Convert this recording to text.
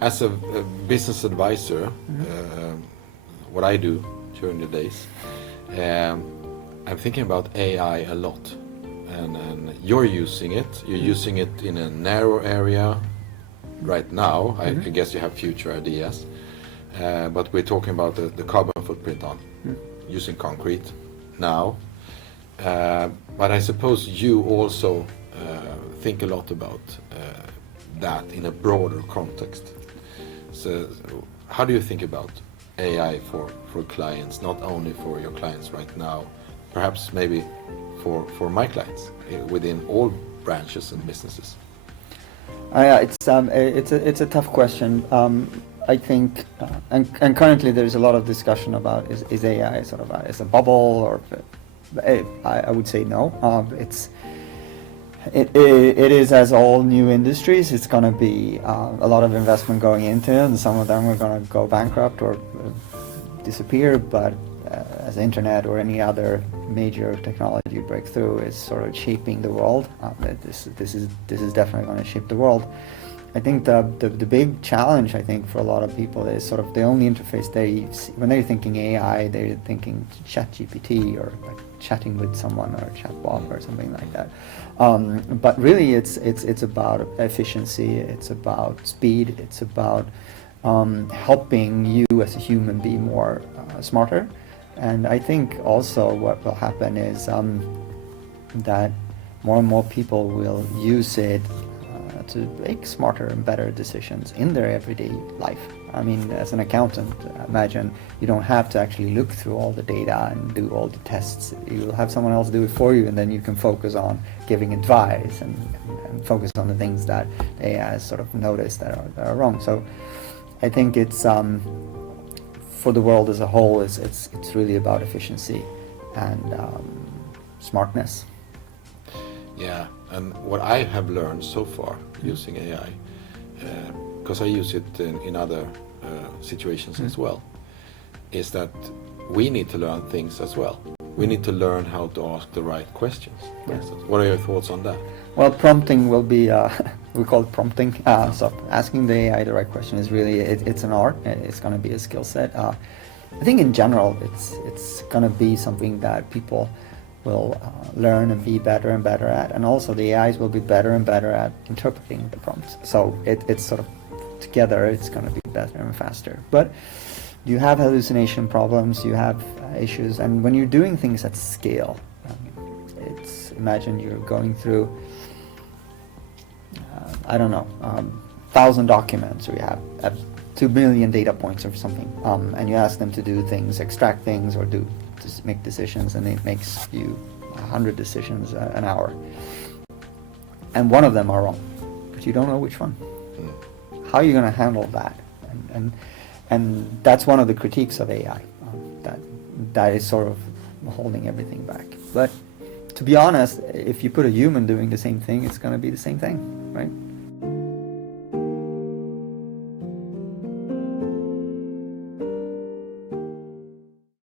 as a business advisor, what I do during the days, I'm thinking about AI a lot, and you're using it. You're using it in a narrow area right now. I guess you have future ideas, but we're talking about the carbon footprint on using concrete now. But I suppose you also think a lot about that in a broader context. So how do you think about AI for clients, not only for your clients right now, perhaps maybe for my clients within all branches and businesses? Yeah, it's a tough question. I think, and currently there's a lot of discussion about is AI sort of is a bubble, or I would say no. It is, as all new industries, it's going to be a lot of investment going into it, and some of them are going to go bankrupt or disappear, but as the internet or any other major technology breakthrough is sort of shaping the world, this is definitely going to shape the world. I think the big challenge, I think, for a lot of people is sort of the only interface when they're thinking AI, they're thinking ChatGPT or like chatting with someone or a chatbot or something like that. But really, it's about efficiency. It's about speed. It's about helping you as a human be more smarter. And I think also what will happen is that more and more people will use it to make smarter and better decisions in their everyday life. I mean, as an accountant, imagine you don't have to actually look through all the data and do all the tests. You'll have someone else do it for you, and then you can focus on giving advice and focus on the things that AI has sort of noticed that are wrong. So I think it's for the world as a whole, it's really about efficiency and smartness. Yeah, and what I have learned so far using AI, because I use it in other situations as well, is that we need to learn things as well. We need to learn how to ask the right questions. Yes. What are your thoughts on that? Well, prompting will be, we call it prompting. So asking the AI the right question is really, it's an art. It's going to be a skill set. I think in general, it's going to be something that people will learn and be better and better at. And also the AIs will be better and better at interpreting the prompts. So it's sort of together, it's going to be better and faster. But you have hallucination problems, you have issues, and when you're doing things at scale, imagine you're going through, I don't know, 1,000 documents, or you have 2 million data points or something, and you ask them to do things, extract things, or make decisions, and it makes you 100 decisions an hour. And one of them are wrong, but you don't know which one. How are you going to handle that? And that's one of the critiques of AI, that is sort of holding everything back. But to be honest, if you put a human doing the same thing, it's going to be the same thing, right?